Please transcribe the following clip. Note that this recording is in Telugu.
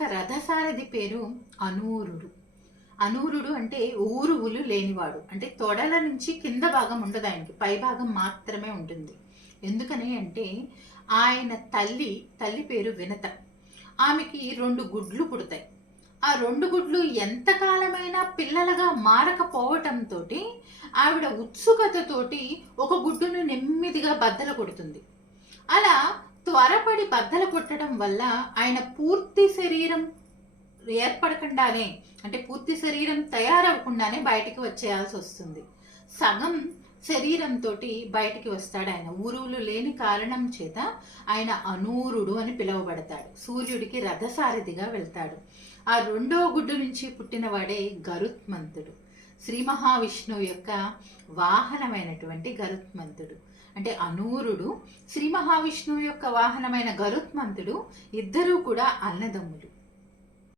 యొక్క రథసారథి పేరు అనూరుడు. అనూరుడు అంటే ఊరువులు లేనివాడు. అంటే తొడల నుంచి కింద భాగం ఉండదు ఆయనకి. పై భాగం మాత్రమే ఉంటుంది. ఎందుకని అంటే ఆయన తల్లి తల్లి పేరు వినత. ఆమెకి రెండు గుడ్లు పుడతాయి. ఆ రెండు గుడ్లు ఎంతకాలమైనా పిల్లలుగా మారకపోవటంతో ఆవిడ ఉత్సుకతతోటి ఒక గుడ్డును నెమ్మదిగా బద్దలు కొడుతుంది. అలా త్వరపడి బద్దలు కొట్టడం వల్ల ఆయన పూర్తి శరీరం ఏర్పడకుండానే అంటే పూర్తి శరీరం తయారవ్వకుండానే బయటికి వచ్చేయాల్సి వస్తుంది. సగం శరీరంతో బయటికి వస్తాడు ఆయన. ఊరువులు లేని కారణం చేత ఆయన అనూరుడు అని పిలువబడతాడు. సూర్యుడికి రథసారథిగా వెళ్తాడు. ఆ రెండో గుడ్డు నుంచి పుట్టినవాడే గరుత్మంతుడు. శ్రీ మహావిష్ణువు యొక్క వాహనమైనటువంటి గరుత్మంతుడు. అంటే అనూరుడు శ్రీ మహావిష్ణువు యొక్క వాహనమైన గరుత్మంతుడు ఇద్దరూ కూడా అన్నదమ్ములు.